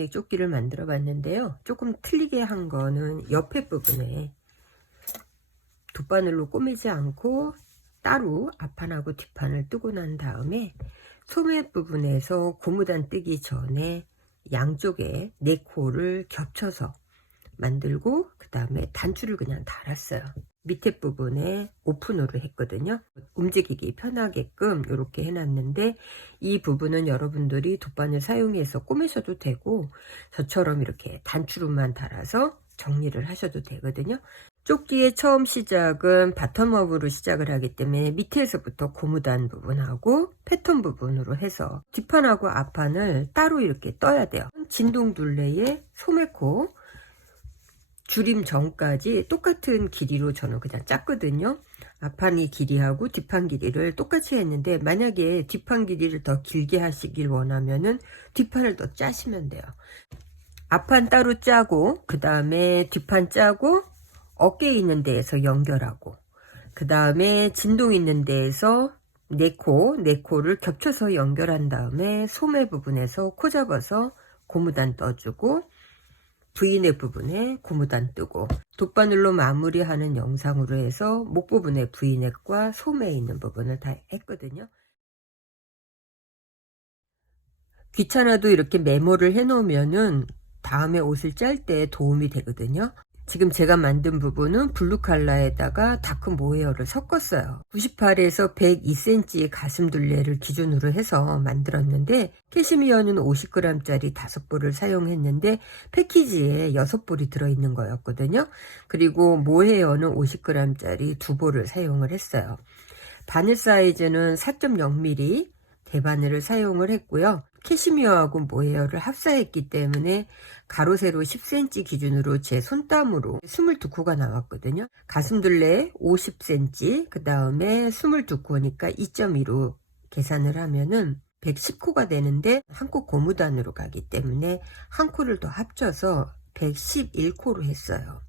브이넥 조끼를 만들어 봤는데요. 조금 틀리게 한 거는 옆에 부분에 돗바늘로 꼬매지 않고 따로 앞판하고 뒷판을 뜨고 난 다음에 소매 부분에서 고무단 뜨기 전에 양쪽에 4코를 겹쳐서 만들고 그 다음에 단추를 그냥 달았어요. 밑에 부분에 오픈으로 했거든요. 움직이기 편하게끔 이렇게 해놨는데, 이 부분은 여러분들이 돗바늘 사용해서 꼬매셔도 되고 저처럼 이렇게 단추로만 달아서 정리를 하셔도 되거든요. 조끼의 처음 시작은 바텀업으로 시작을 하기 때문에 밑에서부터 고무단 부분하고 패턴 부분으로 해서 뒷판하고 앞판을 따로 이렇게 떠야 돼요. 진동 둘레에 소매코 줄임 전까지 똑같은 길이로 저는 그냥 짰거든요. 앞판이 길이하고 뒷판 길이를 똑같이 했는데, 만약에 뒷판 길이를 더 길게 하시길 원하면은 뒷판을 더 짜시면 돼요. 앞판 따로 짜고 그 다음에 뒷판 짜고 어깨 있는 데에서 연결하고 그 다음에 진동 있는 데에서 4코를 겹쳐서 연결한 다음에 소매 부분에서 코 잡아서 고무단 떠주고 V넥 부분에 고무단 뜨고 돗바늘로 마무리하는 영상으로 해서 목 부분에 V넥과 소매에 있는 부분을 다 했거든요. 귀찮아도 이렇게 메모를 해 놓으면은 다음에 옷을 짤 때 도움이 되거든요. 지금 제가 만든 부분은 블루 컬러에다가 다크 모헤어를 섞었어요. 98에서 102cm 가슴 둘레를 기준으로 해서 만들었는데, 캐시미어는 50g 짜리 5볼을 사용했는데 패키지에 6볼이 들어있는 거였거든요. 그리고 모헤어는 50g 짜리 2볼을 사용을 했어요. 바늘 사이즈는 4.0mm 대바늘을 사용을 했고요. 캐시미어하고 모헤어를 합사했기 때문에 가로 세로 10cm 기준으로 제 손땀으로 22코가 나왔거든요. 가슴둘레 50cm, 그 다음에 22코니까 2.2로 계산을 하면은 110코가 되는데, 한 코 고무단으로 가기 때문에 한 코를 더 합쳐서 111코로 했어요.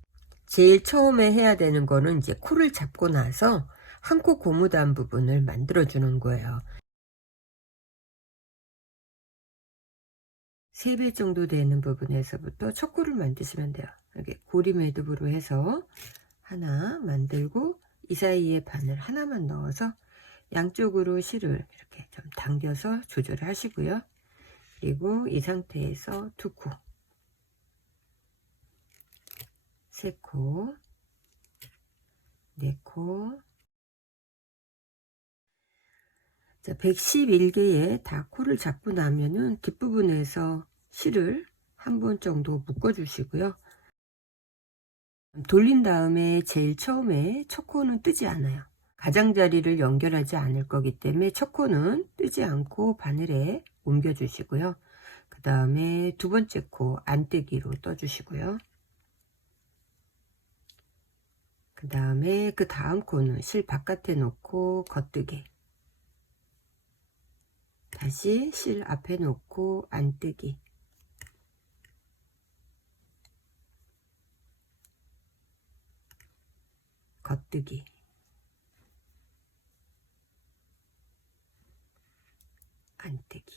제일 처음에 해야 되는 거는 이제 코를 잡고 나서 한 코 고무단 부분을 만들어 주는 거예요. 3배 정도 되는 부분에서부터 첫 코를 만드시면 돼요. 여기 고리 매듭으로 해서 하나 만들고 이 사이에 바늘 하나만 넣어서 양쪽으로 실을 이렇게 좀 당겨서 조절을 하시고요. 그리고 이 상태에서 2코, 3코, 4코. 자, 111개에 다 코를 잡고 나면은 뒷부분에서 실을 한 번 정도 묶어 주시고요. 돌린 다음에 제일 처음에 첫 코는 뜨지 않아요. 가장자리를 연결하지 않을 거기 때문에 첫 코는 뜨지 않고 바늘에 옮겨 주시고요. 그 다음에 두 번째 코 안뜨기로 떠 주시고요. 그 다음에 그 다음 코는 실 바깥에 놓고 겉뜨기, 다시 실 앞에 놓고 안뜨기, 겉뜨기, 안뜨기.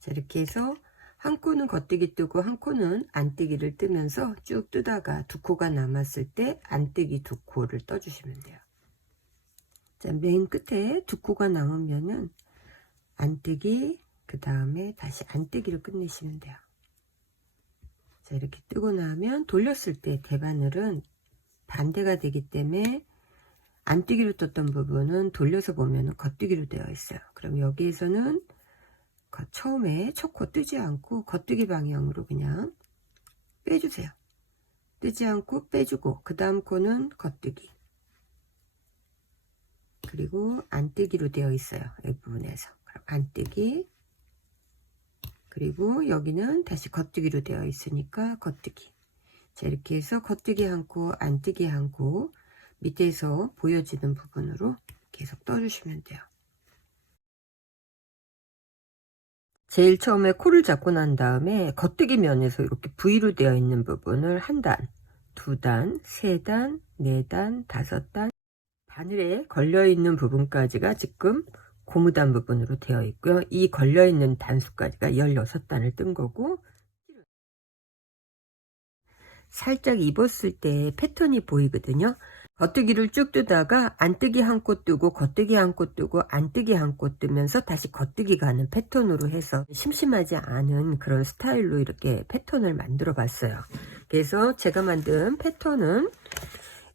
자, 이렇게 해서 한 코는 겉뜨기 뜨고 한 코는 안뜨기를 뜨면서 쭉 뜨다가 2코가 남았을 때 안뜨기 2코를 떠주시면 돼요. 자, 맨 끝에 2코가 남으면은 안뜨기, 그 다음에 다시 안뜨기를 끝내시면 돼요. 자, 이렇게 뜨고 나면 돌렸을 때 대바늘은 반대가 되기 때문에 안뜨기로 떴던 부분은 돌려서 보면 겉뜨기로 되어 있어요. 그럼 여기에서는 처음에 첫 코 뜨지 않고 겉뜨기 방향으로 그냥 빼주세요. 뜨지 않고 빼주고 그 다음 코는 겉뜨기, 그리고 안뜨기로 되어 있어요. 이 부분에서 그럼 안뜨기, 그리고 여기는 다시 겉뜨기로 되어 있으니까 겉뜨기. 자, 이렇게 해서 겉뜨기 한 코, 안뜨기 한 코, 밑에서 보여지는 부분으로 계속 떠주시면 돼요. 제일 처음에 코를 잡고 난 다음에 겉뜨기 면에서 이렇게 V로 되어 있는 부분을 1단, 2단, 3단, 4단, 5단, 바늘에 걸려 있는 부분까지가 지금 고무단 부분으로 되어 있고요. 이 걸려있는 단수까지가 16단을 뜬 거고, 살짝 입었을 때 패턴이 보이거든요. 겉뜨기를 쭉 뜨다가 안뜨기 한 코 뜨고 겉뜨기 한 코 뜨고 안뜨기 한 코 뜨면서 다시 겉뜨기 가는 패턴으로 해서 심심하지 않은 그런 스타일로 이렇게 패턴을 만들어 봤어요. 그래서 제가 만든 패턴은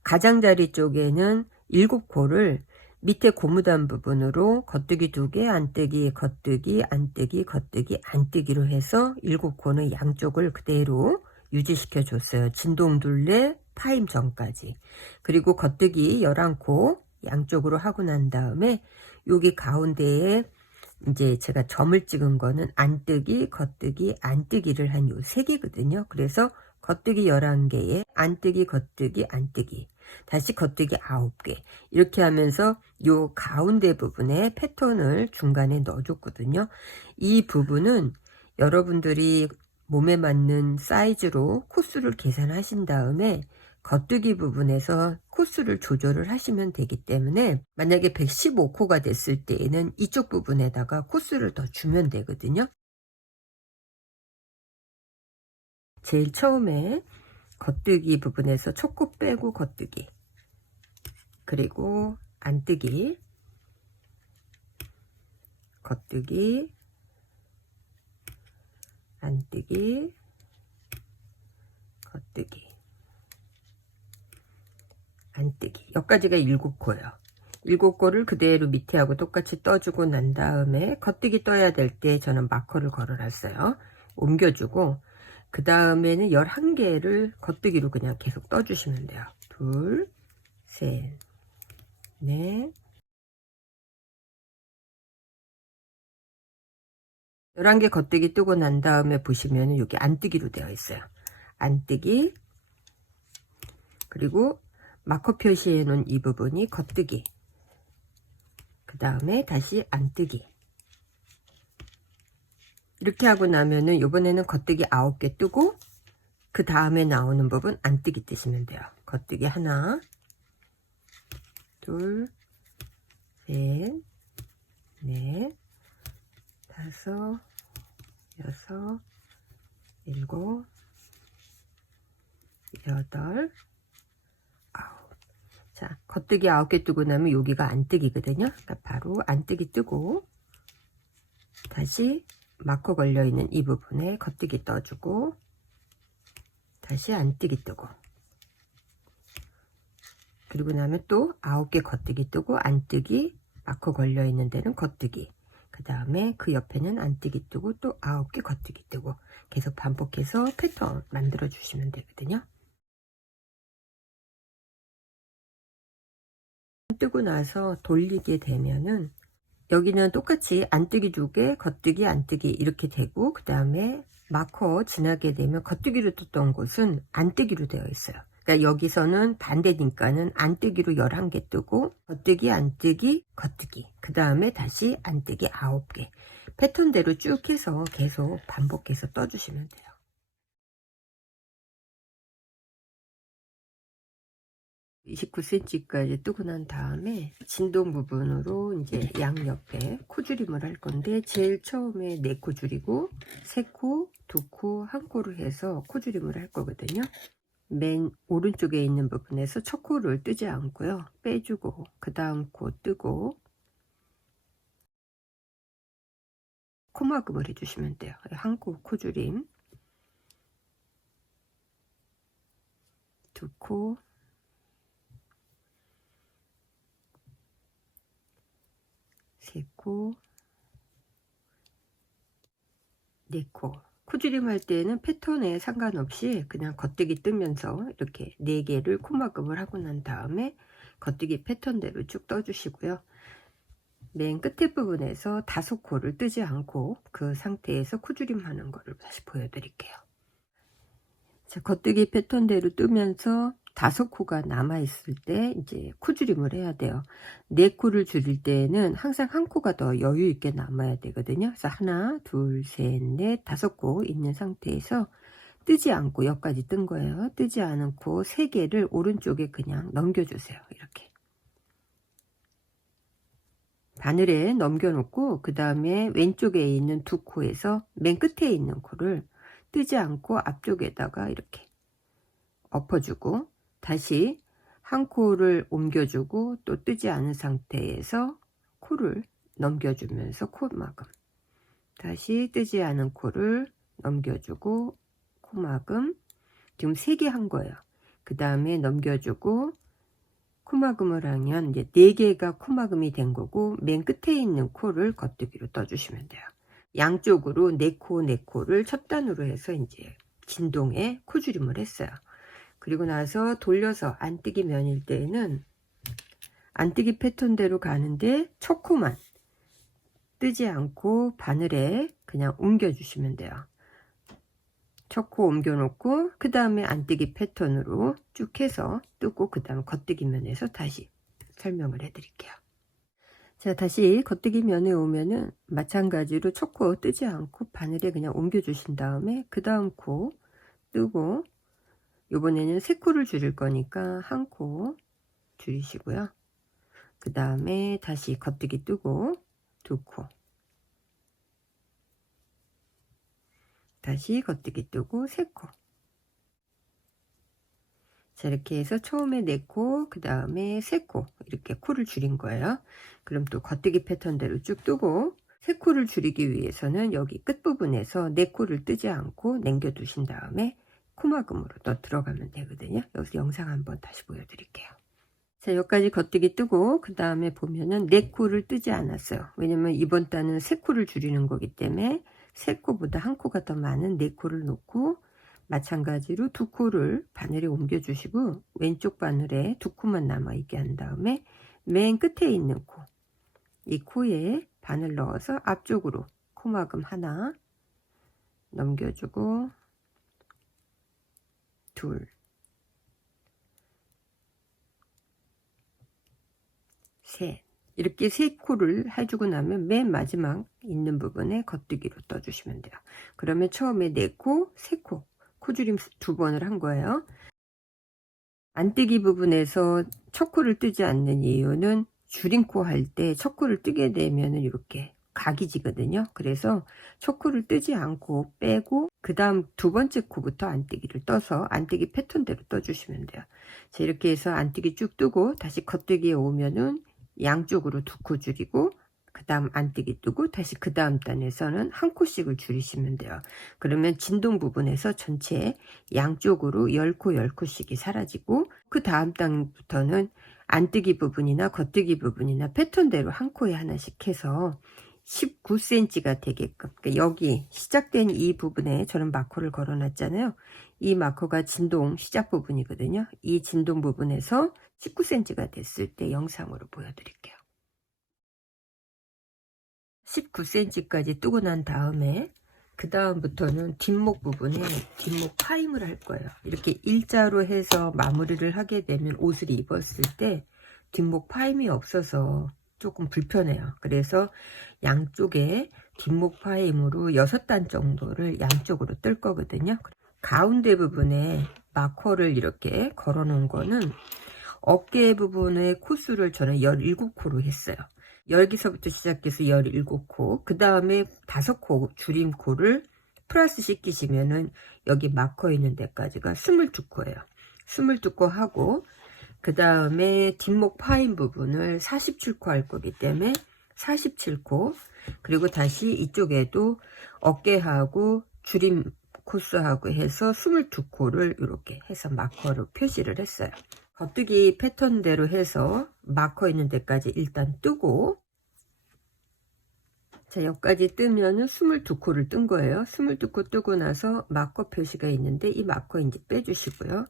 가장자리 쪽에는 7코를 밑에 고무단 부분으로 겉뜨기 2개, 안뜨기, 겉뜨기, 안뜨기, 겉뜨기, 안뜨기로 해서 7코는 양쪽을 그대로 유지시켜 줬어요. 진동둘레 파임 전까지. 그리고 겉뜨기 11코 양쪽으로 하고 난 다음에 여기 가운데에 이제 제가 점을 찍은 거는 안뜨기, 겉뜨기, 안뜨기를 한 요 3개거든요. 그래서 겉뜨기 11개에 안뜨기, 겉뜨기, 안뜨기. 다시 겉뜨기 9개. 이렇게 하면서 요 가운데 부분에 패턴을 중간에 넣어줬거든요. 이 부분은 여러분들이 몸에 맞는 사이즈로 코수를 계산하신 다음에 겉뜨기 부분에서 코수를 조절을 하시면 되기 때문에 만약에 115코가 됐을 때에는 이쪽 부분에다가 코수를 더 주면 되거든요. 제일 처음에 겉뜨기 부분에서 첫 코 빼고 겉뜨기, 그리고 안뜨기, 겉뜨기, 안뜨기, 겉뜨기, 안뜨기. 여기까지가 7코예요. 7코를 그대로 밑에 하고 똑같이 떠주고 난 다음에 겉뜨기 떠야 될 때 저는 마커를 걸어놨어요. 옮겨주고 그 다음에는 11개를 겉뜨기로 그냥 계속 떠주시면 돼요. 둘, 셋, 넷, 11개 겉뜨기 뜨고 난 다음에 보시면 여기 안뜨기로 되어 있어요. 안뜨기, 그리고 마커 표시해 놓은 이 부분이 겉뜨기, 그 다음에 다시 안뜨기. 이렇게 하고 나면은 이번에는 겉뜨기 9개 뜨고 그 다음에 나오는 부분 안뜨기 뜨시면 돼요. 겉뜨기 하나, 둘, 셋, 넷, 다섯, 여섯, 일곱, 여덟, 아홉. 자, 겉뜨기 9개 뜨고 나면 여기가 안뜨기거든요. 그러니까 바로 안뜨기 뜨고 다시 마커 걸려있는 이 부분에 겉뜨기 떠주고 다시 안뜨기 뜨고, 그리고 나면 또 9개 겉뜨기 뜨고 안뜨기, 마커 걸려있는 데는 겉뜨기, 그 다음에 그 옆에는 안뜨기 뜨고 또 9개 겉뜨기 뜨고 계속 반복해서 패턴 만들어 주시면 되거든요. 뜨고 나서 돌리게 되면은 여기는 똑같이 안뜨기 2개, 겉뜨기, 안뜨기 이렇게 되고, 그 다음에 마커 지나게 되면 겉뜨기로 떴던 곳은 안뜨기로 되어 있어요. 그러니까 여기서는 반대니까는 안뜨기로 11개 뜨고 겉뜨기, 안뜨기, 겉뜨기, 그 다음에 다시 안뜨기 9개. 패턴대로 쭉 해서 계속 반복해서 떠주시면 돼요. 29cm까지 뜨고 난 다음에 진동 부분으로 이제 양옆에 코줄임을 할 건데, 제일 처음에 4코 줄이고 3코, 2코, 1코를 해서 코줄임을 할 거거든요. 맨 오른쪽에 있는 부분에서 첫 코를 뜨지 않고요, 빼주고 그 다음 코 뜨고 코막음을 해주시면 돼요. 1코 코줄임, 2코, 3코, 4코. 코줄임 할 때는 패턴에 상관없이 그냥 겉뜨기 뜨면서 이렇게 4개를 코막음을 하고 난 다음에 겉뜨기 패턴대로 쭉 떠주시고요. 맨 끝에 부분에서 5코를 뜨지 않고 그 상태에서 코줄임 하는 거를 다시 보여드릴게요. 자, 겉뜨기 패턴대로 뜨면서 5코가 남아 있을 때 이제 코줄임을 해야 돼요. 4코를 줄일 때는 항상 1코가 더 여유 있게 남아야 되거든요. 그래서 하나, 둘, 셋, 넷, 5코 있는 상태에서 뜨지 않고 여기까지 뜬 거예요. 뜨지 않고 3개를 오른쪽에 그냥 넘겨주세요. 이렇게. 바늘에 넘겨놓고 그 다음에 왼쪽에 있는 두 코에서 맨 끝에 있는 코를 뜨지 않고 앞쪽에다가 이렇게 엎어주고 다시 한 코를 옮겨주고 또 뜨지 않은 상태에서 코를 넘겨주면서 코막음, 다시 뜨지 않은 코를 넘겨주고 코막음, 지금 3개 한 거예요. 그 다음에 넘겨주고 코막음을 하면 이제 4개가 코막음이 된 거고, 맨 끝에 있는 코를 겉뜨기로 떠주시면 돼요. 양쪽으로 4코 4코를 첫 단으로 해서 이제 진동에 코줄임을 했어요. 그리고 나서 돌려서 안뜨기 면일 때에는 안뜨기 패턴대로 가는데 첫 코만 뜨지 않고 바늘에 그냥 옮겨 주시면 돼요. 첫 코 옮겨 놓고 그 다음에 안뜨기 패턴으로 쭉 해서 뜨고 그 다음 겉뜨기 면에서 다시 설명을 해 드릴게요. 자, 다시 겉뜨기 면에 오면은 마찬가지로 첫 코 뜨지 않고 바늘에 그냥 옮겨 주신 다음에 그 다음 코 뜨고, 요번에는 3코를 줄일 거니까 한 코 줄이시고요. 그 다음에 다시 겉뜨기 뜨고 2코, 다시 겉뜨기 뜨고 3코. 자, 이렇게 해서 처음에 4코, 그 다음에 3코, 이렇게 코를 줄인 거예요. 그럼 또 겉뜨기 패턴대로 쭉 뜨고, 3코를 줄이기 위해서는 여기 끝부분에서 4코를 뜨지 않고 남겨 두신 다음에 코막음으로 또 들어가면 되거든요. 여기서 영상 한번 다시 보여드릴게요. 자, 여기까지 겉뜨기 뜨고 그 다음에 보면은 4코를 뜨지 않았어요. 왜냐면 이번 단은 3코를 줄이는 거기 때문에 3코보다 한 코가 더 많은 4코를 놓고, 마찬가지로 2코를 바늘에 옮겨 주시고 왼쪽 바늘에 2코만 남아 있게 한 다음에 맨 끝에 있는 코, 이 코에 바늘 넣어서 앞쪽으로 코막음 하나 넘겨주고, 둘, 셋, 이렇게 3코를 해주고 나면 맨 마지막 있는 부분에 겉뜨기로 떠주시면 돼요. 그러면 처음에 4코, 3코, 코줄임 2번을 한 거예요. 안뜨기 부분에서 첫 코를 뜨지 않는 이유는 줄임코 할 때 첫 코를 뜨게 되면 이렇게 각이 지거든요. 그래서 첫 코를 뜨지 않고 빼고 그 다음 2번째 코부터 안뜨기를 떠서 안뜨기 패턴대로 떠주시면 돼요. 자, 이렇게 해서 안뜨기 쭉 뜨고 다시 겉뜨기에 오면은 양쪽으로 2코 줄이고 그 다음 안뜨기 뜨고 다시 그 다음 단에서는 한 코씩을 줄이시면 돼요. 그러면 진동 부분에서 전체 양쪽으로 10코 10코씩이 사라지고, 그 다음 단부터는 안뜨기 부분이나 겉뜨기 부분이나 패턴대로 한 코에 하나씩 해서 19cm가 되게끔, 그러니까 여기 시작된 이 부분에 저는 마커를 걸어 놨잖아요. 이 마커가 진동 시작 부분이거든요. 이 진동 부분에서 19cm가 됐을 때 영상으로 보여드릴게요. 19cm까지 뜨고 난 다음에 그 다음부터는 뒷목 부분에 뒷목 파임을 할 거예요. 이렇게 일자로 해서 마무리를 하게 되면 옷을 입었을 때 뒷목 파임이 없어서 조금 불편해요. 그래서 양쪽에 뒷목 파임으로 6단 정도를 양쪽으로 뜰 거거든요. 가운데 부분에 마커를 이렇게 걸어 놓은 거는 어깨 부분의 코수를 저는 17코로 했어요. 여기서부터 시작해서 17코, 그 다음에 5코 줄임코를 플러스 시키시면은 여기 마커 있는 데까지가 22코예요. 22코 하고, 그 다음에 뒷목 파인 부분을 47코 할 거기 때문에 47코, 그리고 다시 이쪽에도 어깨하고 줄임 코스하고 해서 22코를 이렇게 해서 마커로 표시를 했어요. 겉뜨기 패턴대로 해서 마커 있는 데까지 일단 뜨고, 자, 여기까지 뜨면은 22코를 뜬 거예요. 22코 뜨고 나서 마커 표시가 있는데 이 마커 이제 빼주시고요.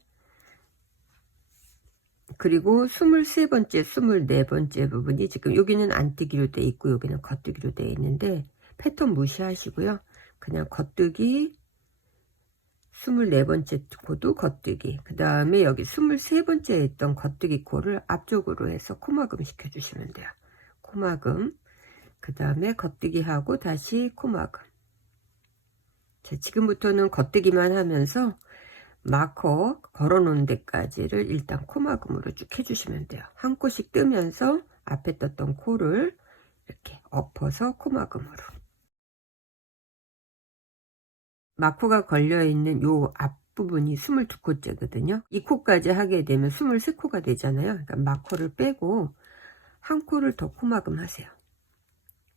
그리고 23번째, 24번째 부분이 지금 여기는 안뜨기로 돼 있고 여기는 겉뜨기로 돼 있는데 패턴 무시하시고요. 그냥 겉뜨기, 24번째 코도 겉뜨기, 그 다음에 여기 23번째 있던 겉뜨기 코를 앞쪽으로 해서 코막음 시켜 주시면 돼요. 코막음, 그 다음에 겉뜨기 하고 다시 코막음. 자, 지금부터는 겉뜨기만 하면서 마커 걸어 놓은 데까지를 일단 코막음으로 쭉 해주시면 돼요. 한 코씩 뜨면서 앞에 떴던 코를 이렇게 엎어서 코막음으로. 마코가 걸려있는 요 앞부분이 22코째거든요. 이 코까지 하게 되면 23코가 되잖아요. 그러니까 마코를 빼고 한 코를 더 코막음 하세요.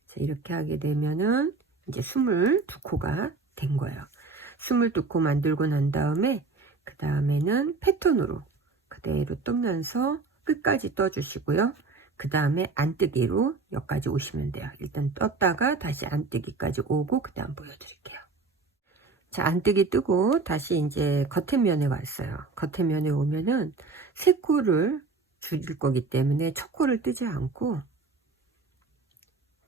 자, 이렇게 하게 되면은 이제 22코가 된 거예요. 22코 만들고 난 다음에 그 다음에는 패턴으로 그대로 뜨면서 끝까지 떠주시고요. 그 다음에 안뜨기로 여기까지 오시면 돼요. 일단 떴다가 다시 안뜨기까지 오고 그 다음 보여드릴게요. 자, 안뜨기 뜨고 다시 이제 겉에면에 왔어요. 겉에면에 오면은 세 코를 줄일 거기 때문에 첫 코를 뜨지 않고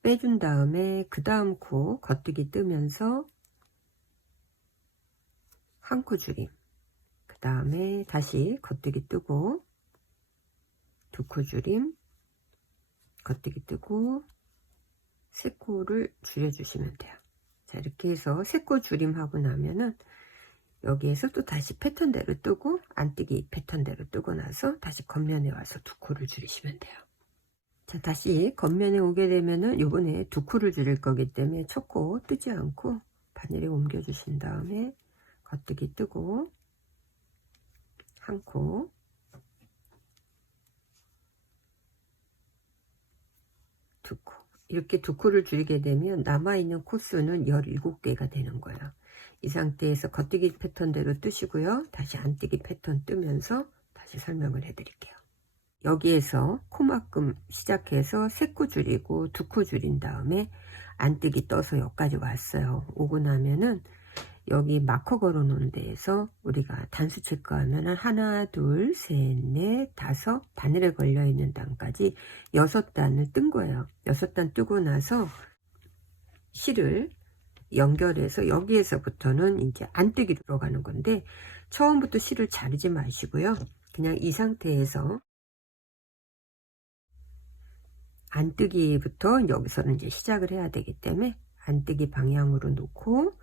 빼준 다음에 그 다음 코 겉뜨기 뜨면서 한 코 줄임, 그 다음에 다시 겉뜨기 뜨고 두 코 줄임, 겉뜨기 뜨고 세 코를 줄여주시면 돼요. 자, 이렇게 해서 세 코 줄임하고 나면은 여기에서 또 다시 패턴대로 뜨고 안뜨기 패턴대로 뜨고 나서 다시 겉면에 와서 두 코를 줄이시면 돼요. 자, 다시 겉면에 오게 되면은 요번에 두 코를 줄일 거기 때문에 첫 코 뜨지 않고 바늘에 옮겨 주신 다음에 겉뜨기 뜨고 한 코, 두 코, 이렇게 두 코를 줄이게 되면 남아있는 코수는 17개가 되는 거예요. 이 상태에서 겉뜨기 패턴대로 뜨시고요. 다시 안뜨기 패턴 뜨면서 다시 설명을 해 드릴게요. 여기에서 코막음 시작해서 세 코 줄이고 두 코 줄인 다음에 안뜨기 떠서 여기까지 왔어요. 오고 나면은 여기 마커 걸어 놓은 데에서 우리가 단수 체크하면 하나, 둘, 셋, 넷, 다섯, 바늘에 걸려 있는 단까지 6단을 뜬 거예요. 6단 뜨고 나서 실을 연결해서 여기에서부터는 이제 안뜨기 들어가는 건데 처음부터 실을 자르지 마시고요. 그냥 이 상태에서 안뜨기부터 여기서는 이제 시작을 해야 되기 때문에 안뜨기 방향으로 놓고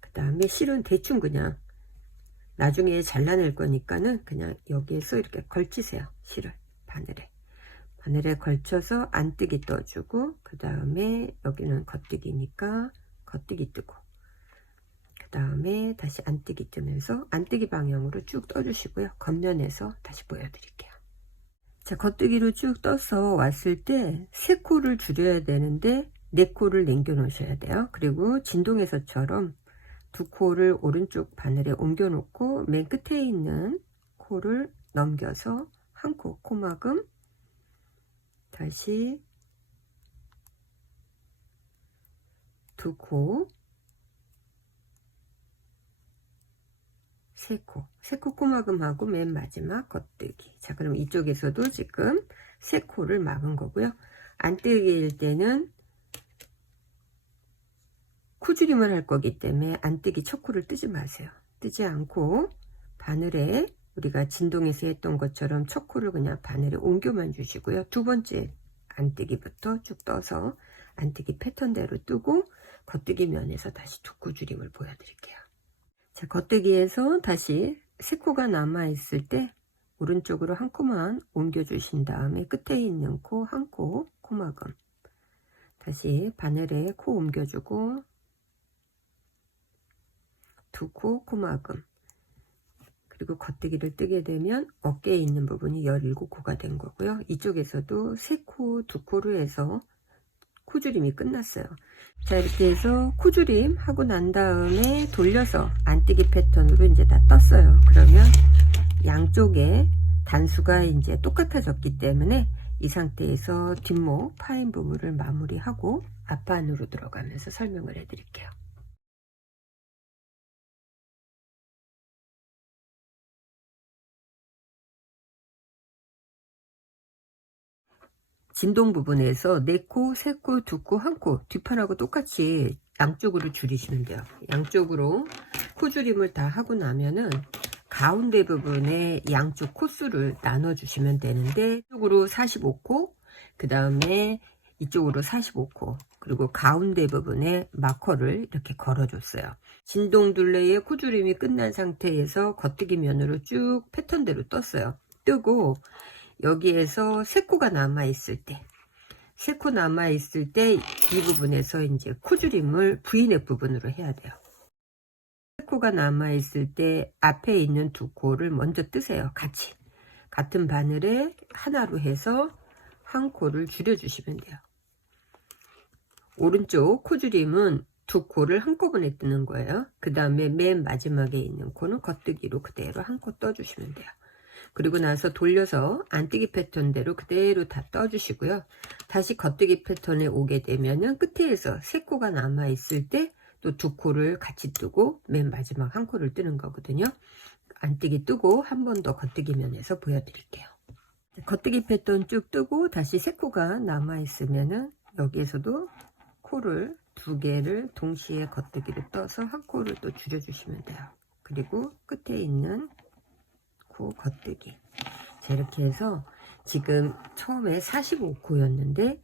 그 다음에 실은 대충 그냥 나중에 잘라낼 거니까는 그냥 여기에서 이렇게 걸치세요. 실을 바늘에 걸쳐서 안뜨기 떠주고 그 다음에 여기는 겉뜨기니까 겉뜨기 뜨고 그 다음에 다시 안뜨기 뜨면서 안뜨기 방향으로 쭉 떠주시고요. 겉면에서 다시 보여드릴게요. 자, 겉뜨기로 쭉 떠서 왔을 때 세 코를 줄여야 되는데 네 코를 남겨 놓으셔야 돼요. 그리고 진동에서처럼 두 코를 오른쪽 바늘에 옮겨 놓고 맨 끝에 있는 코를 넘겨서 한 코 코막음, 다시 두 코, 세 코 코막음하고 맨 마지막 겉뜨기. 자, 그럼 이쪽에서도 지금 세 코를 막은 거고요. 안뜨기일 때는 코줄임을 할 거기 때문에 안뜨기 첫 코를 뜨지 마세요. 뜨지 않고 바늘에 우리가 진동에서 했던 것처럼 첫 코를 그냥 바늘에 옮겨만 주시고요. 두 번째 안뜨기부터 쭉 떠서 안뜨기 패턴대로 뜨고 겉뜨기 면에서 다시 두 코 줄임을 보여드릴게요. 자, 겉뜨기에서 다시 세 코가 남아 있을 때 오른쪽으로 한 코만 옮겨 주신 다음에 끝에 있는 코 한 코 코막음, 다시 바늘에 코 옮겨주고 두 코 코막음, 그리고 겉뜨기를 뜨게 되면 어깨에 있는 부분이 17코가 된 거고요. 이쪽에서도 세 코, 두 코로 해서 코줄임이 끝났어요. 자, 이렇게 해서 코줄임 하고 난 다음에 돌려서 안뜨기 패턴으로 이제 다 떴어요. 그러면 양쪽에 단수가 이제 똑같아졌기 때문에 이 상태에서 뒷목 파인 부분을 마무리하고 앞판으로 들어가면서 설명을 해 드릴게요. 진동 부분에서 4코, 3코, 2코, 1코 뒷판하고 똑같이 양쪽으로 줄이시면 돼요. 양쪽으로 코줄임을 다 하고 나면은 가운데 부분에 양쪽 코수를 나눠 주시면 되는데 이쪽으로 45코, 그 다음에 이쪽으로 45코, 그리고 가운데 부분에 마커를 이렇게 걸어 줬어요. 진동 둘레의 코줄임이 끝난 상태에서 겉뜨기 면으로 쭉 패턴대로 떴어요. 뜨고 여기에서 세 코가 남아 있을 때 세 코 남아 있을 때 이 부분에서 이제 코줄임을 V넥 부분으로 해야 돼요. 세 코가 남아 있을 때 앞에 있는 두 코를 먼저 뜨세요. 같이 같은 바늘에 하나로 해서 한 코를 줄여 주시면 돼요. 오른쪽 코줄임은 두 코를 한꺼번에 뜨는 거예요. 그 다음에 맨 마지막에 있는 코는 겉뜨기로 그대로 한 코 떠주시면 돼요. 그리고 나서 돌려서 안뜨기 패턴대로 그대로 다 떠주시고요. 다시 겉뜨기 패턴에 오게 되면은 끝에서 세 코가 남아 있을 때 또 두 코를 같이 뜨고 맨 마지막 한 코를 뜨는 거거든요. 안뜨기 뜨고 한 번 더 겉뜨기 면에서 보여드릴게요. 겉뜨기 패턴 쭉 뜨고 다시 세 코가 남아 있으면은 여기에서도 코를 두 개를 동시에 겉뜨기로 떠서 한 코를 또 줄여 주시면 돼요. 그리고 끝에 있는 코 겉뜨기. 자, 이렇게 해서 지금 처음에 45코였는데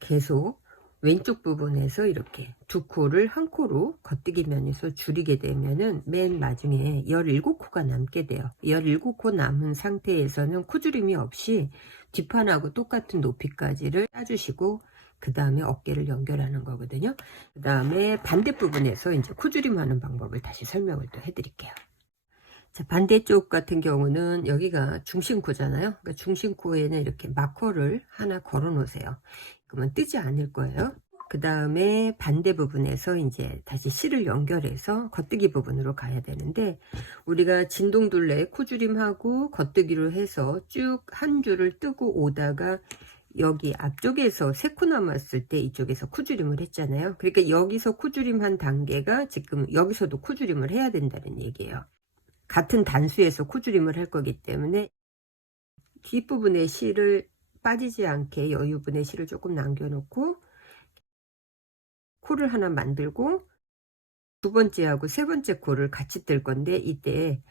계속 왼쪽 부분에서 이렇게 두 코를 한 코로 겉뜨기 면에서 줄이게 되면은 맨 나중에 17코가 남게 돼요. 17코 남은 상태에서는 코줄임이 없이 뒷판하고 똑같은 높이까지를 따주시고 그 다음에 어깨를 연결하는 거거든요. 그 다음에 반대 부분에서 이제 코줄임 하는 방법을 다시 설명을 또 해드릴게요. 자, 반대쪽 같은 경우는 여기가 중심코잖아요. 그러니까 중심코에는 이렇게 마커를 하나 걸어 놓으세요. 그러면 뜨지 않을 거예요. 그 다음에 반대 부분에서 이제 다시 실을 연결해서 겉뜨기 부분으로 가야 되는데, 우리가 진동둘레 코줄임하고 겉뜨기로 해서 쭉 한 줄을 뜨고 오다가 여기 앞쪽에서 세 코 남았을 때 이쪽에서 코줄임을 했잖아요. 그러니까 여기서 코줄임 한 단계가 지금 여기서도 코줄임을 해야 된다는 얘기예요. 같은 단수에서 코줄임을 할 거기 때문에 뒷부분의 실을 빠지지 않게 여유분의 실을 조금 남겨놓고 코를 하나 만들고 두 번째하고 세 번째 코를 같이 뜰 건데, 이때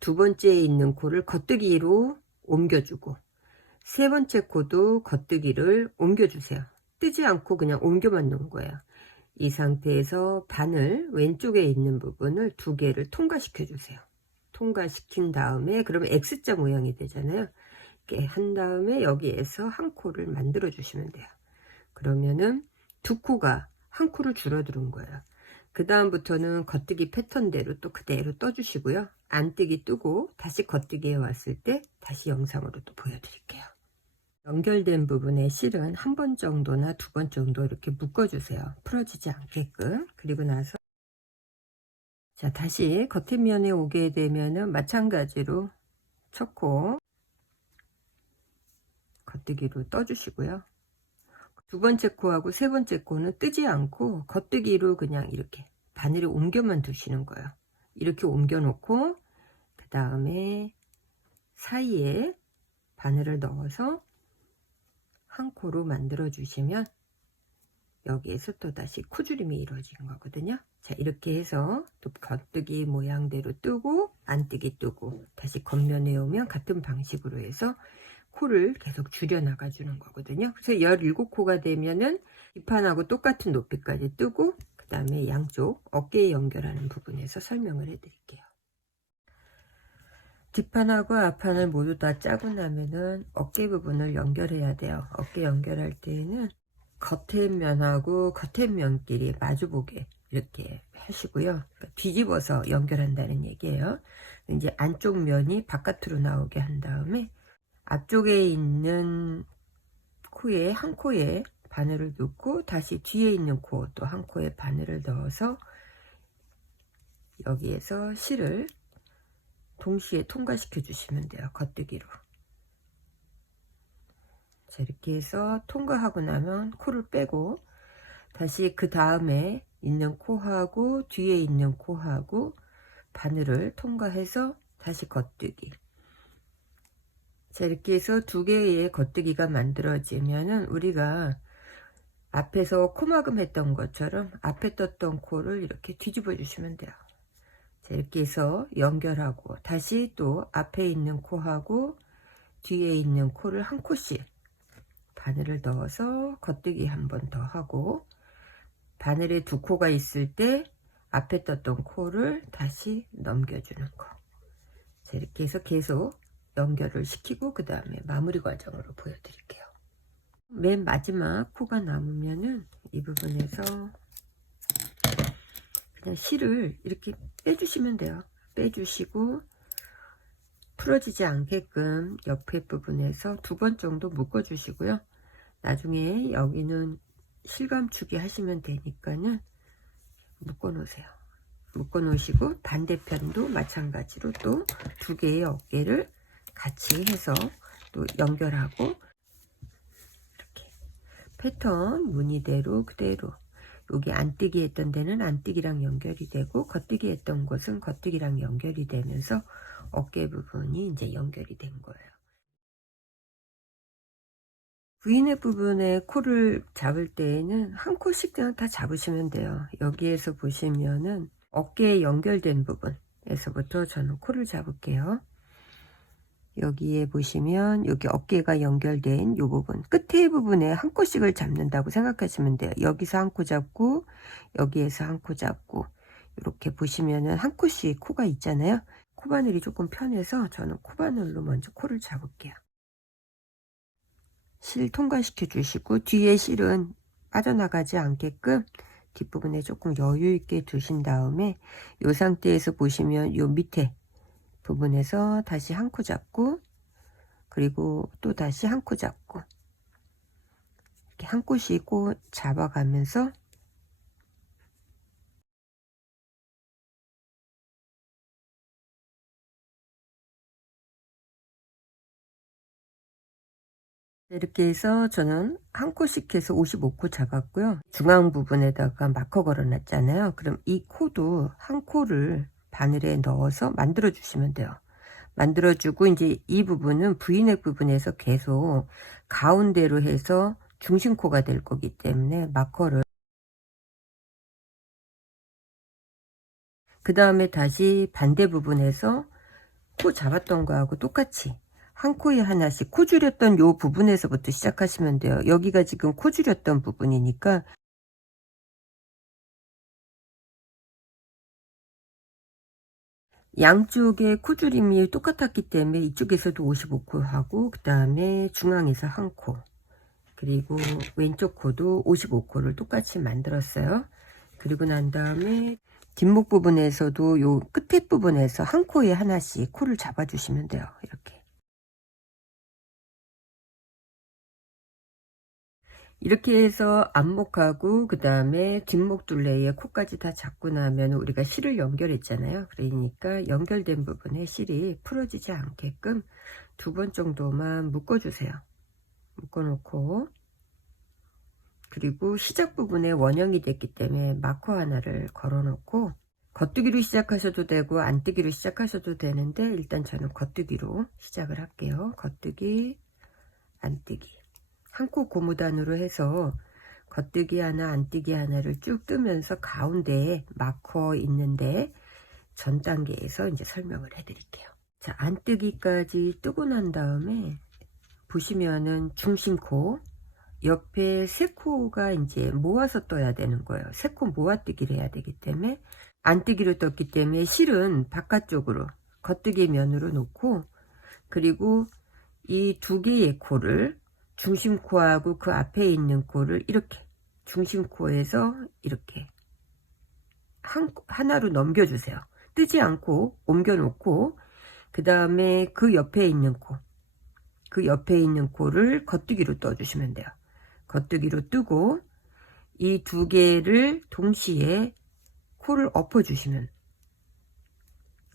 두 번째에 있는 코를 겉뜨기로 옮겨주고 세 번째 코도 겉뜨기를 옮겨주세요. 뜨지 않고 그냥 옮겨만 놓은 거예요. 이 상태에서 바늘 왼쪽에 있는 부분을 두 개를 통과시켜 주세요. 통과시킨 다음에 그러면 X자 모양이 되잖아요. 이렇게 한 다음에 여기에서 한 코를 만들어 주시면 돼요. 그러면은 두 코가 한 코를 줄어드는 거예요. 그 다음부터는 겉뜨기 패턴대로 또 그대로 떠주시고요. 안뜨기 뜨고 다시 겉뜨기에 왔을 때 다시 영상으로 또 보여드릴게요. 연결된 부분에 실은 한 번 정도나 두 번 정도 이렇게 묶어주세요. 풀어지지 않게끔. 그리고 나서 자, 다시 겉면에 오게 되면은 마찬가지로 첫 코 겉뜨기로 떠주시고요. 두 번째 코하고 세 번째 코는 뜨지 않고 겉뜨기로 그냥 이렇게 바늘에 옮겨만 두시는 거예요. 이렇게 옮겨 놓고 그 다음에 사이에 바늘을 넣어서 한 코로 만들어 주시면 여기에서 또 다시 코줄임이 이루어지는 거거든요. 자, 이렇게 해서 또 겉뜨기 모양대로 뜨고 안뜨기 뜨고 다시 겉면에 오면 같은 방식으로 해서 코를 계속 줄여 나가 주는 거거든요. 그래서 17코가 되면은 뒷판하고 똑같은 높이까지 뜨고 그 다음에 양쪽 어깨에 연결하는 부분에서 설명을 해 드릴게요. 뒷판하고 앞판을 모두 다 짜고 나면은 어깨 부분을 연결해야 돼요. 어깨 연결할 때에는 겉에면하고 겉에면끼리 마주보게 이렇게 하시고요. 그러니까 뒤집어서 연결한다는 얘기예요. 이제 안쪽 면이 바깥으로 나오게 한 다음에 앞쪽에 있는 코에 한 코에 바늘을 넣고 다시 뒤에 있는 코 또 한 코에 바늘을 넣어서 여기에서 실을 동시에 통과시켜 주시면 돼요. 겉뜨기로. 자, 이렇게 해서 통과하고 나면 코를 빼고 다시 그 다음에 있는 코하고 뒤에 있는 코하고 바늘을 통과해서 다시 겉뜨기. 자, 이렇게 해서 두 개의 겉뜨기가 만들어지면은 우리가 앞에서 코막음 했던 것처럼 앞에 떴던 코를 이렇게 뒤집어 주시면 돼요. 자, 이렇게 해서 연결하고 다시 또 앞에 있는 코하고 뒤에 있는 코를 한 코씩 바늘을 넣어서 겉뜨기 한 번 더 하고 바늘에 두 코가 있을 때 앞에 떴던 코를 다시 넘겨주는 거. 자, 이렇게 해서 계속 연결을 시키고 그 다음에 마무리 과정으로 보여드릴게요. 맨 마지막 코가 남으면은 이 부분에서 그냥 실을 이렇게 빼주시면 돼요. 빼주시고 풀어지지 않게끔 옆에 부분에서 2번 정도 묶어 주시고요. 나중에 여기는 실감추기 하시면 되니까는 묶어 놓으세요. 묶어 놓으시고 반대편도 마찬가지로 또 2개의 어깨를 같이 해서 또 연결하고 이렇게 패턴 무늬대로 그대로 여기 안뜨기 했던 데는 안뜨기랑 연결이 되고 겉뜨기 했던 곳은 겉뜨기랑 연결이 되면서 어깨 부분이 이제 연결이 된 거예요. V넥 부분에 코를 잡을 때에는 한 코씩 그냥 다 잡으시면 돼요. 여기에서 보시면은 어깨에 연결된 부분에서부터 저는 코를 잡을게요. 여기에 보시면 여기 어깨가 연결된 이 부분 끝에 부분에 한 코씩을 잡는다고 생각하시면 돼요. 여기서 한 코 잡고 여기에서 한 코 잡고 이렇게 보시면은 한 코씩 코가 있잖아요. 코바늘이 조금 편해서 저는 코바늘로 먼저 코를 잡을게요. 실 통과시켜 주시고 뒤에 실은 빠져나가지 않게끔 뒷부분에 조금 여유 있게 두신 다음에 이 상태에서 보시면 요 밑에 부분에서 다시 한 코 잡고 그리고 또 다시 한 코 잡고 이렇게 한 코씩 코 잡아가면서 이렇게 해서 저는 한 코씩 해서 55코 잡았고요. 중앙 부분에다가 마커 걸어 놨잖아요. 그럼 이 코도 한 코를 바늘에 넣어서 만들어 주시면 돼요. 만들어 주고 이제 이 부분은 V넥 부분에서 계속 가운데로 해서 중심코가 될 거기 때문에 마커를 그 다음에 다시 반대 부분에서 코 잡았던 거하고 똑같이 한 코에 하나씩 코 줄였던 요 부분에서부터 시작하시면 돼요. 여기가 지금 코 줄였던 부분이니까 양쪽의 코줄임이 똑같았기 때문에 이쪽에서도 55코 하고 그 다음에 중앙에서 한 코 그리고 왼쪽 코도 55코를 똑같이 만들었어요. 그리고 난 다음에 뒷목 부분에서도 요 끝에 부분에서 한 코에 하나씩 코를 잡아 주시면 돼요. 이렇게 해서 앞목하고 그 다음에 뒷목 둘레에 코까지 다 잡고 나면 우리가 실을 연결했잖아요. 그러니까 연결된 부분에 실이 풀어지지 않게끔 2번 정도만 묶어 주세요. 묶어 놓고 그리고 시작 부분에 원형이 됐기 때문에 마커 하나를 걸어 놓고 겉뜨기로 시작하셔도 되고 안뜨기로 시작하셔도 되는데 일단 저는 겉뜨기로 시작을 할게요. 겉뜨기 안뜨기 한 코 고무단으로 해서 겉뜨기 하나 안뜨기 하나를 쭉 뜨면서 가운데에 마커 있는데 전 단계에서 이제 설명을 해 드릴게요. 자, 안뜨기까지 뜨고 난 다음에 보시면은 중심코 옆에 3코가 이제 모아서 떠야 되는 거예요. 3코 모아뜨기를 해야 되기 때문에 안뜨기로 떴기 때문에 실은 바깥쪽으로 겉뜨기 면으로 놓고 그리고 이 2개의 코를 중심코하고 그 앞에 있는 코를 이렇게 중심코에서 이렇게 하나로 넘겨주세요. 뜨지 않고 옮겨 놓고 그 다음에 그 옆에 있는 코를 겉뜨기로 떠주시면 돼요. 겉뜨기로 뜨고 이 2개를 동시에 코를 엎어주시면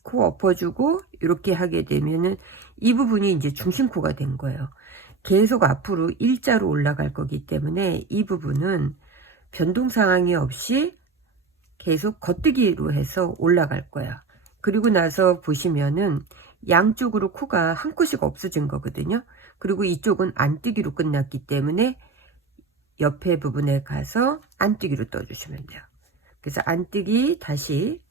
코 엎어주고 이렇게 하게 되면은 이 부분이 이제 중심코가 된 거예요. 계속 앞으로 일자로 올라갈 거기 때문에 이 부분은 변동 상황이 없이 계속 겉뜨기로 해서 올라갈 거야. 그리고 나서 보시면은 양쪽으로 코가 한 코씩 없어진 거거든요. 그리고 이쪽은 안뜨기로 끝났기 때문에 옆에 부분에 가서 안뜨기로 떠주시면 돼요. 그래서 안뜨기 다시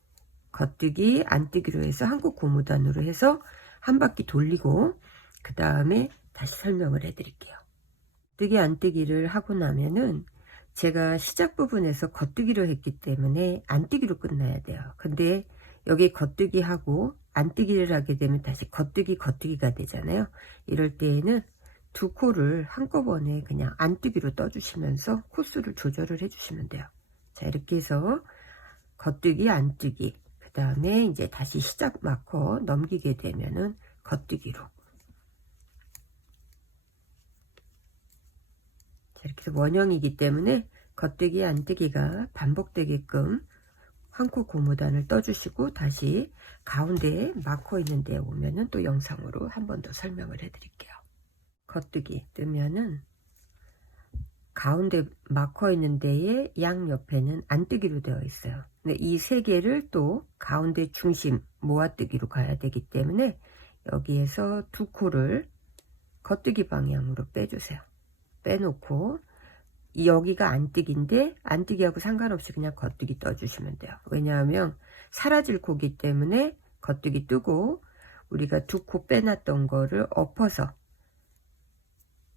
겉뜨기 안뜨기로 해서 한국 고무단으로 해서 한 바퀴 돌리고 그 다음에 다시 설명을 해 드릴게요. 뜨기 안뜨기를 하고 나면은 제가 시작 부분에서 겉뜨기로 했기 때문에 안뜨기로 끝나야 돼요. 근데 여기 겉뜨기 하고 안뜨기를 하게 되면 다시 겉뜨기가 되잖아요. 이럴 때에는 두 코를 한꺼번에 그냥 안뜨기로 떠주시면서 코수를 조절을 해주시면 돼요. 자, 이렇게 해서 겉뜨기, 안뜨기, 그 다음에 이제 다시 시작 마커 넘기게 되면은 겉뜨기로. 자, 이렇게 해서 원형이기 때문에 겉뜨기, 안뜨기가 반복되게끔 한 코 고무단을 떠주시고 다시 가운데에 마커 있는 데 오면은 또 영상으로 한 번 더 설명을 해 드릴게요. 겉뜨기 뜨면은 가운데 마커 있는 데에 양 옆에는 안뜨기로 되어 있어요. 근데 이 세 개를 또 가운데 중심 모아뜨기로 가야 되기 때문에 여기에서 두 코를 겉뜨기 방향으로 빼주세요. 빼놓고 여기가 안뜨기인데 안뜨기하고 상관없이 그냥 겉뜨기 떠주시면 돼요. 왜냐하면 사라질 코기 때문에 겉뜨기 뜨고 우리가 두 코 빼놨던 거를 엎어서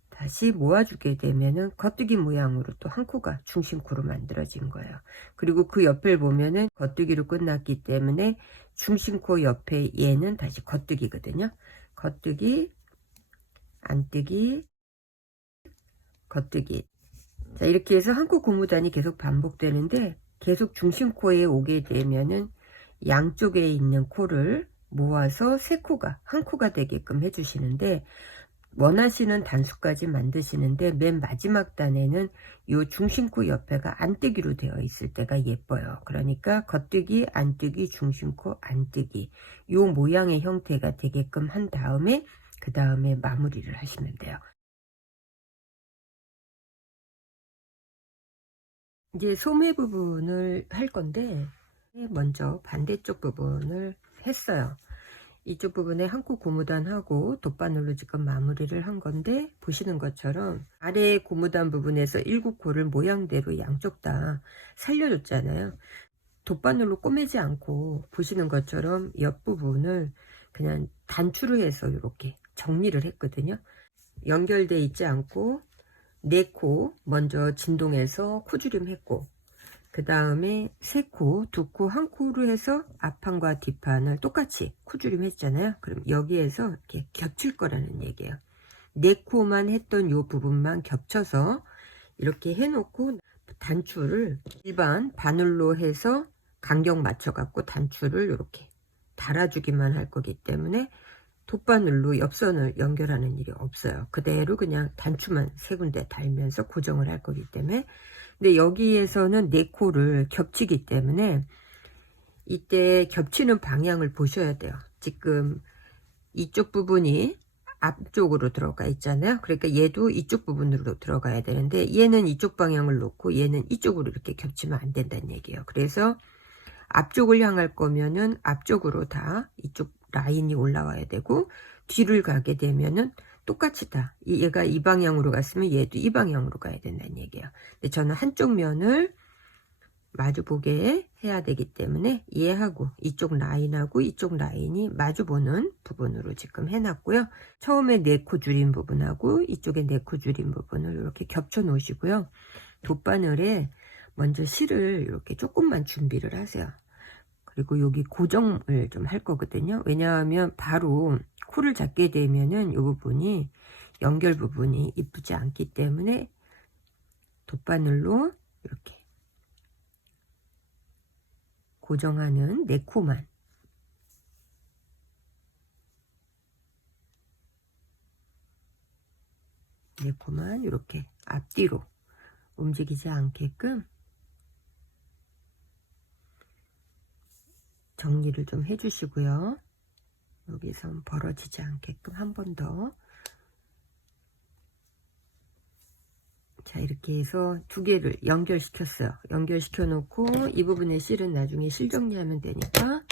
다시 모아주게 되면은 겉뜨기 모양으로 또 한 코가 중심코로 만들어진 거예요. 그리고 그 옆을 보면은 겉뜨기로 끝났기 때문에 중심코 옆에 얘는 다시 겉뜨기거든요. 겉뜨기, 안뜨기, 겉뜨기. 자, 이렇게 해서 한 코 고무단이 계속 반복되는데 계속 중심코에 오게 되면은 양쪽에 있는 코를 모아서 세 코가 한 코가 되게끔 해주시는데 원하시는 단수까지 만드시는데 맨 마지막 단에는 요 중심코 옆에가 안뜨기로 되어 있을 때가 예뻐요. 그러니까 겉뜨기, 안뜨기, 중심코, 안뜨기 요 모양의 형태가 되게끔 한 다음에 그 다음에 마무리를 하시면 돼요. 이제 소매 부분을 할 건데 먼저 반대쪽 부분을 했어요. 이쪽 부분에 한 코 고무단하고 돗바늘로 지금 마무리를 한 건데 보시는 것처럼 아래 고무단 부분에서 7코를 모양대로 양쪽 다 살려줬잖아요. 돗바늘로 꼬매지 않고 보시는 것처럼 옆부분을 그냥 단추로 해서 이렇게 정리를 했거든요. 연결돼 있지 않고 4코 먼저 진동해서 코줄임 했고 그 다음에 3코, 2코, 1코로 해서 앞판과 뒷판을 똑같이 코줄임 했잖아요. 그럼 여기에서 이렇게 겹칠 거라는 얘기예요. 4코만 했던 요 부분만 겹쳐서 이렇게 해놓고 단추를 일반 바늘로 해서 간격 맞춰 갖고 단추를 이렇게 달아주기만 할 거기 때문에 돗바늘로 옆선을 연결하는 일이 없어요. 그대로 그냥 단추만 3군데 달면서 고정을 할 거기 때문에. 근데 여기에서는 4코를 겹치기 때문에 이때 겹치는 방향을 보셔야 돼요. 지금 이쪽 부분이 앞쪽으로 들어가 있잖아요. 그러니까 얘도 이쪽 부분으로 들어가야 되는데 얘는 이쪽 방향을 놓고 얘는 이쪽으로 이렇게 겹치면 안 된다는 얘기예요. 그래서 앞쪽을 향할 거면은 앞쪽으로 다 이쪽 라인이 올라와야 되고 뒤를 가게 되면은 똑같이 다 얘가 이 방향으로 갔으면 얘도 이 방향으로 가야 된다는 얘기예요. 근데 저는 한쪽 면을 마주보게 해야 되기 때문에 얘하고 이쪽 라인하고 이쪽 라인이 마주보는 부분으로 지금 해놨고요. 처음에 4코 줄인 부분하고 이쪽에 4코 줄인 부분을 이렇게 겹쳐 놓으시고요. 돗바늘에 먼저 실을 이렇게 조금만 준비를 하세요. 그리고 여기 고정을 좀 할 거거든요. 왜냐하면 바로 코를 잡게 되면은 이 부분이 연결 부분이 이쁘지 않기 때문에 돗바늘로 이렇게 고정하는 4코만 이렇게 앞뒤로 움직이지 않게끔 정리를 좀 해주시고요. 여기서 벌어지지 않게끔 한 번 더. 자, 이렇게 해서 2개를 연결시켰어요. 연결시켜 놓고 이 부분의 실은 나중에 실 정리하면 되니까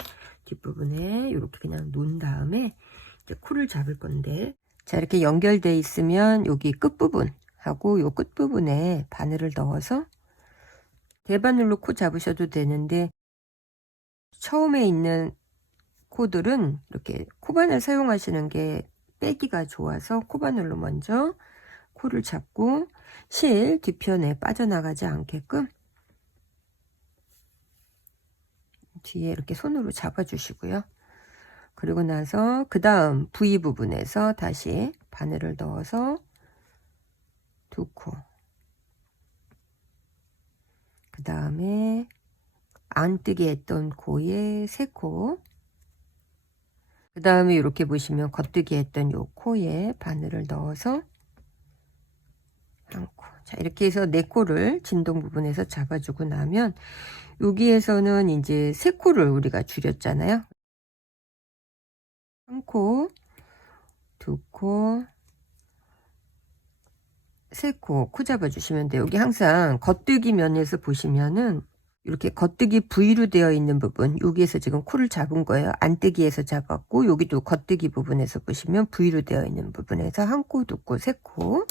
뒷부분에 이렇게 그냥 놓은 다음에 이제 코를 잡을 건데, 자, 이렇게 연결돼 있으면 여기 끝부분하고 요 끝부분에 바늘을 넣어서 대바늘로 코 잡으셔도 되는데 처음에 있는 코들은 이렇게 코바늘 사용하시는 게 빼기가 좋아서 코바늘로 먼저 코를 잡고 실 뒤편에 빠져나가지 않게끔 뒤에 이렇게 손으로 잡아 주시고요. 그리고 나서 그 다음 V 부분에서 다시 바늘을 넣어서 2코. 그 다음에 안뜨기 했던 코에 3코. 그 다음에 이렇게 보시면 겉뜨기 했던 요 코에 바늘을 넣어서 1코. 자, 이렇게 해서 4코를 진동 부분에서 잡아주고 나면 여기에서는 이제 3코를 우리가 줄였잖아요. 1코, 2코, 3코, 코 잡아주시면 돼요. 여기 항상 겉뜨기 면에서 보시면은 이렇게 겉뜨기 V로 되어 있는 부분, 여기에서 지금 코를 잡은 거예요. 안뜨기에서 잡았고, 여기도 겉뜨기 부분에서 보시면 V로 되어 있는 부분에서 1코, 2코, 3코.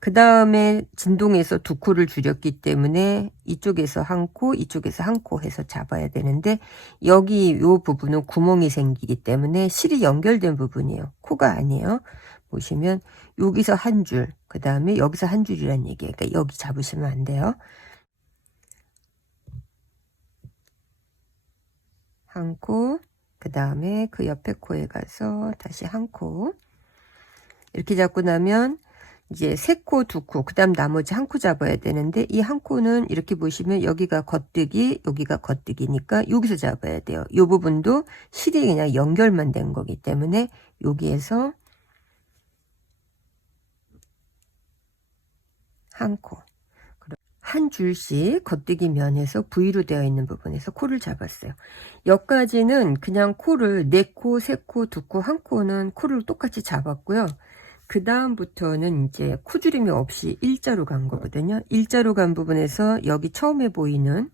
그 다음에 진동에서 2코를 줄였기 때문에 이쪽에서 1코, 이쪽에서 1코 해서 잡아야 되는데, 여기 이 부분은 구멍이 생기기 때문에 실이 연결된 부분이에요. 코가 아니에요. 보시면 여기서 한 줄, 그 다음에 여기서 한 줄이란 얘기예요. 그러니까 여기 잡으시면 안 돼요. 1코, 그 다음에 그 옆에 코에 가서 다시 1코. 이렇게 잡고 나면 이제 3코, 2코, 그 다음 나머지 1코 잡아야 되는데, 이 1코는 이렇게 보시면 여기가 겉뜨기, 여기가 겉뜨기니까 여기서 잡아야 돼요. 이 부분도 실이 그냥 연결만 된 거기 때문에 여기에서 1코. 한 줄씩 겉뜨기 면에서 V로 되어 있는 부분에서 코를 잡았어요. 여기까지는 그냥 코를 4코, 3코, 2코, 1코는 코를 똑같이 잡았고요. 그 다음부터는 이제 코줄임이 없이 일자로 간 거거든요. 일자로 간 부분에서 여기 처음에 보이는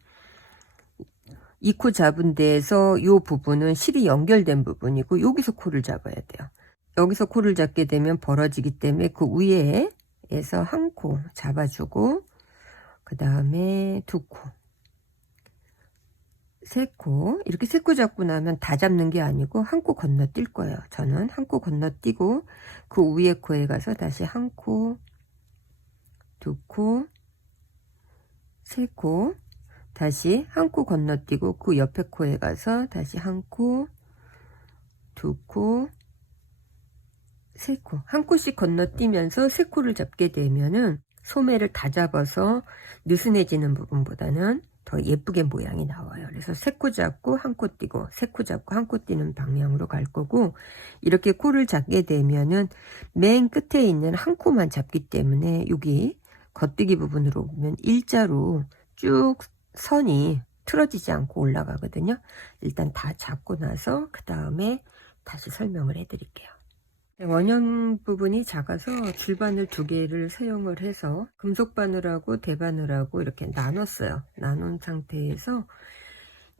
이 코 잡은 데에서 이 부분은 실이 연결된 부분이고, 여기서 코를 잡아야 돼요. 여기서 코를 잡게 되면 벌어지기 때문에 그 위에에서 1코 잡아주고, 그 다음에 2코, 3코, 이렇게 3코 잡고 나면 다 잡는 게 아니고 1코 건너뛸 거예요. 저는 1코 건너뛰고 그 위에 코에 가서 다시 1코, 2코, 3코, 다시 1코 건너뛰고 그 옆에 코에 가서 다시 1코, 2코, 3코, 1코씩 건너뛰면서 3코를 잡게 되면은 소매를 다 잡아서 느슨해지는 부분보다는 더 예쁘게 모양이 나와요. 그래서 3코 잡고 1코 띄고, 3코 잡고 1코 띄는 방향으로 갈 거고, 이렇게 코를 잡게 되면은 맨 끝에 있는 1코만 잡기 때문에 여기 겉뜨기 부분으로 보면 일자로 쭉 선이 틀어지지 않고 올라가거든요. 일단 다 잡고 나서 그 다음에 다시 설명을 해 드릴게요. 원형 부분이 작아서 줄바늘 2개를 사용을 해서 금속바늘하고 대바늘하고 이렇게 나눴어요. 나눈 상태에서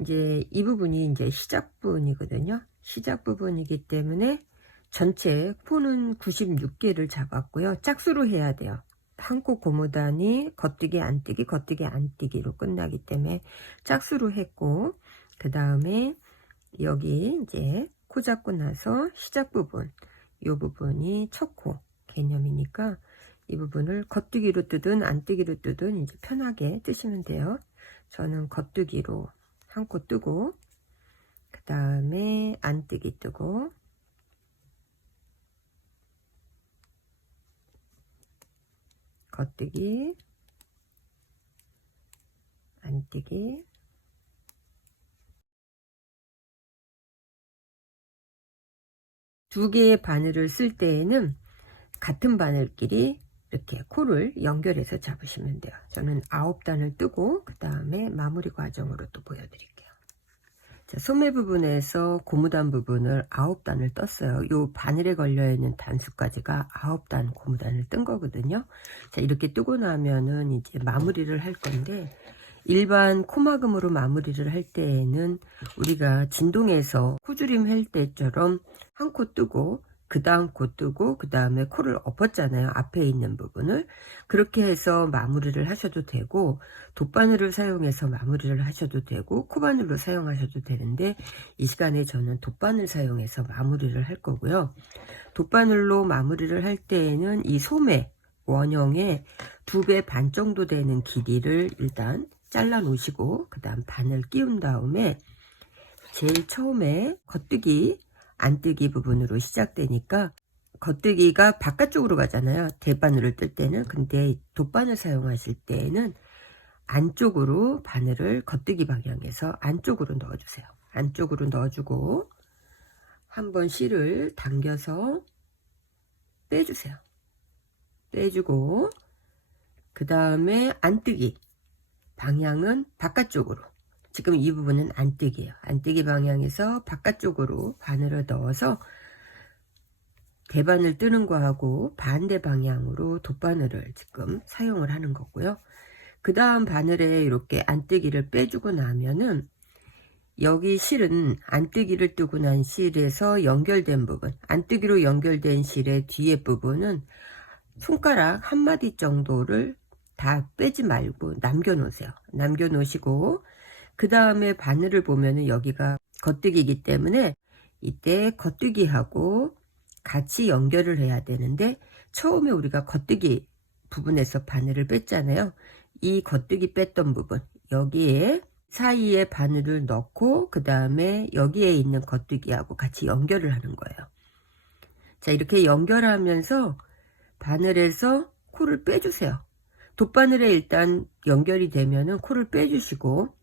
이제 이 부분이 이제 시작 부분이거든요. 시작 부분이기 때문에 전체 코는 96개를 잡았고요. 짝수로 해야 돼요. 1코 고무단이 겉뜨기 안뜨기 겉뜨기 안뜨기로 끝나기 때문에 짝수로 했고, 그 다음에 여기 이제 코 잡고 나서 시작 부분, 이 부분이 첫 코 개념이니까 이 부분을 겉뜨기로 뜨든 안뜨기로 뜨든 이제 편하게 뜨시면 돼요. 저는 겉뜨기로 1코 뜨고, 그 다음에 안뜨기 뜨고, 겉뜨기, 안뜨기, 두 개의 바늘을 쓸 때에는 같은 바늘끼리 이렇게 코를 연결해서 잡으시면 돼요. 저는 9단을 뜨고 그 다음에 마무리 과정으로 또 보여드릴게요. 자, 소매 부분에서 고무단 부분을 9단을 떴어요. 요 바늘에 걸려있는 단수까지가 9단 고무단을 뜬 거거든요. 자, 이렇게 뜨고 나면은 이제 마무리를 할 건데, 일반 코막음으로 마무리를 할 때에는 우리가 진동에서 코줄임 할 때처럼 1코 뜨고 그 다음 코 뜨고 그 다음에 코를 엎었잖아요. 앞에 있는 부분을. 그렇게 해서 마무리를 하셔도 되고, 돗바늘을 사용해서 마무리를 하셔도 되고, 코바늘로 사용하셔도 되는데, 이 시간에 저는 돗바늘 사용해서 마무리를 할 거고요. 돗바늘로 마무리를 할 때에는 이 소매 원형의 2배 반 정도 되는 길이를 일단 잘라 놓으시고, 그 다음 바늘 끼운 다음에 제일 처음에 겉뜨기 안뜨기 부분으로 시작되니까 겉뜨기가 바깥쪽으로 가잖아요. 대바늘을 뜰 때는. 근데 돗바늘 사용하실 때는 안쪽으로 바늘을 겉뜨기 방향에서 안쪽으로 넣어주세요. 안쪽으로 넣어주고 한번 실을 당겨서 빼주세요. 빼주고 그 다음에 안뜨기 방향은 바깥쪽으로, 지금 이 부분은 안뜨기예요. 안뜨기 방향에서 바깥쪽으로 바늘을 넣어서 대바늘 뜨는 거하고 반대 방향으로 돗바늘을 지금 사용을 하는 거고요. 그 다음 바늘에 이렇게 안뜨기를 빼주고 나면은 여기 실은 안뜨기를 뜨고 난 실에서 연결된 부분, 안뜨기로 연결된 실의 뒤에 부분은 손가락 한 마디 정도를 다 빼지 말고 남겨 놓으세요. 남겨 놓으시고 그 다음에 바늘을 보면은 여기가 겉뜨기이기 때문에 이때 겉뜨기하고 같이 연결을 해야 되는데, 처음에 우리가 겉뜨기 부분에서 바늘을 뺐잖아요. 이 겉뜨기 뺐던 부분 여기에 사이에 바늘을 넣고 그 다음에 여기에 있는 겉뜨기하고 같이 연결을 하는 거예요. 자, 이렇게 연결하면서 바늘에서 코를 빼주세요. 돗바늘에 일단 연결이 되면은 코를 빼주시고,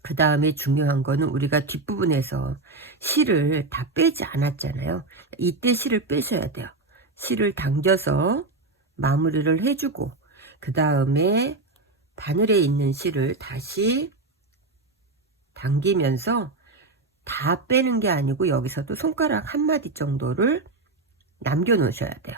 그 다음에 중요한 거는 우리가 뒷부분에서 실을 다 빼지 않았잖아요. 이때 실을 빼셔야 돼요. 실을 당겨서 마무리를 해주고 그 다음에 바늘에 있는 실을 다시 당기면서 다 빼는 게 아니고 여기서도 손가락 한 마디 정도를 남겨 놓으셔야 돼요.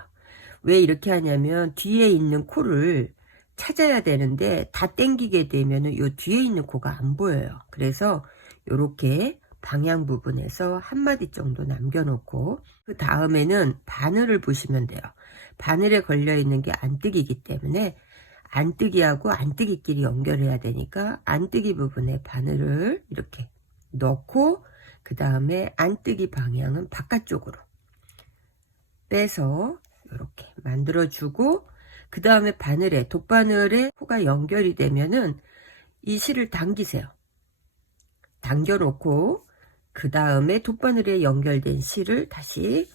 왜 이렇게 하냐면 뒤에 있는 코를 찾아야 되는데 다 당기게 되면은 요 뒤에 있는 코가 안 보여요. 그래서 요렇게 방향 부분에서 한 마디 정도 남겨 놓고 그 다음에는 바늘을 보시면 돼요. 바늘에 걸려 있는 게 안뜨기이기 때문에 안뜨기하고 안뜨기끼리 연결해야 되니까 안뜨기 부분에 바늘을 이렇게 넣고 그 다음에 안뜨기 방향은 바깥쪽으로 빼서 이렇게 만들어 주고 그 다음에 바늘에 돗바늘에 코가 연결이 되면은 이 실을 당기세요. 당겨 놓고 그 다음에 돗바늘에 연결된 실을 다시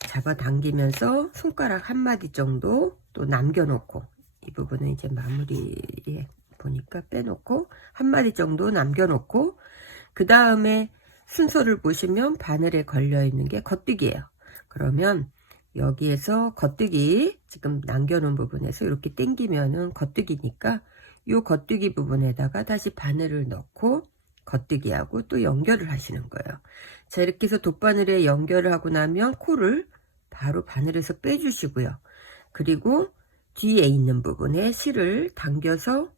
잡아 당기면서 손가락 한 마디 정도 또 남겨 놓고, 이 부분은 이제 마무리에 보니까 빼놓고 한 마디 정도 남겨 놓고 그 다음에 순서를 보시면 바늘에 걸려 있는 게 겉뜨기예요. 그러면 여기에서 겉뜨기 지금 남겨놓은 부분에서 이렇게 당기면은 겉뜨기니까 이 겉뜨기 부분에다가 다시 바늘을 넣고 겉뜨기하고 또 연결을 하시는 거예요. 자, 이렇게 해서 돗바늘에 연결을 하고 나면 코를 바로 바늘에서 빼주시고요. 그리고 뒤에 있는 부분에 실을 당겨서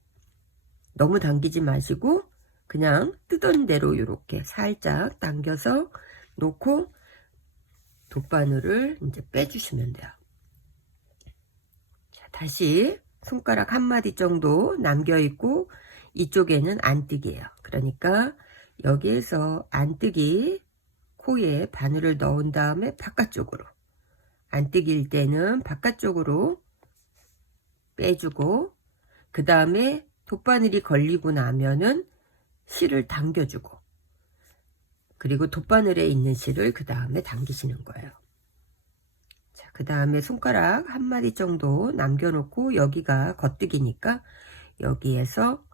너무 당기지 마시고 그냥 뜨던 대로 이렇게 살짝 당겨서 놓고 돗바늘을 이제 빼주시면 돼요. 자, 다시 손가락 한 마디 정도 남겨 있고 이쪽에는 안뜨기예요. 그러니까 여기에서 안뜨기 코에 바늘을 넣은 다음에 바깥쪽으로, 안뜨기일 때는 바깥쪽으로 빼주고 그 다음에 돗바늘이 걸리고 나면은 실을 당겨주고 그리고 돗바늘에 있는 실을 그 다음에 당기시는 거예요. 자, 그 다음에 손가락 한 마디 정도 남겨놓고 여기가 겉뜨기니까 여기에서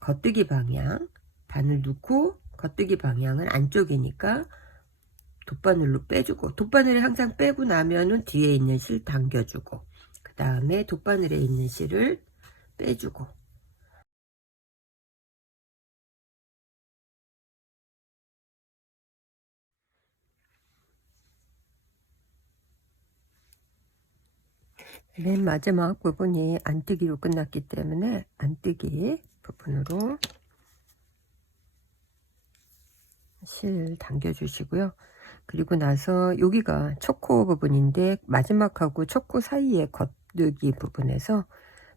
겉뜨기 방향 바늘 넣고 겉뜨기 방향은 안쪽이니까 돗바늘로 빼주고, 돗바늘에 항상 빼고 나면은 뒤에 있는 실 당겨주고 그 다음에 돗바늘에 있는 실을 빼주고 맨 마지막 부분이 안뜨기로 끝났기 때문에 안뜨기 부분으로 실 당겨 주시고요. 그리고 나서 여기가 첫 코 부분인데 마지막하고 첫 코 사이에 겉뜨기 부분에서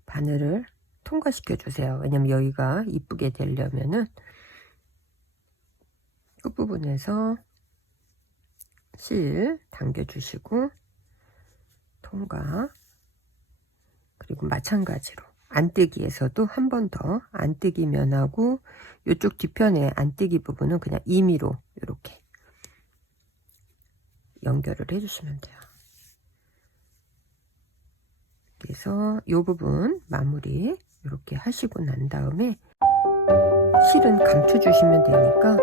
바늘을 통과시켜 주세요. 왜냐면 여기가 이쁘게 되려면은 끝부분에서 실 당겨 주시고 통과, 그리고 마찬가지로 안뜨기에서도 한 번 더 안뜨기 면하고 이쪽 뒤편에 안뜨기 부분은 그냥 임의로 이렇게 연결을 해주시면 돼요. 그래서 이 부분 마무리 이렇게 하시고 난 다음에 실은 감춰 주시면 되니까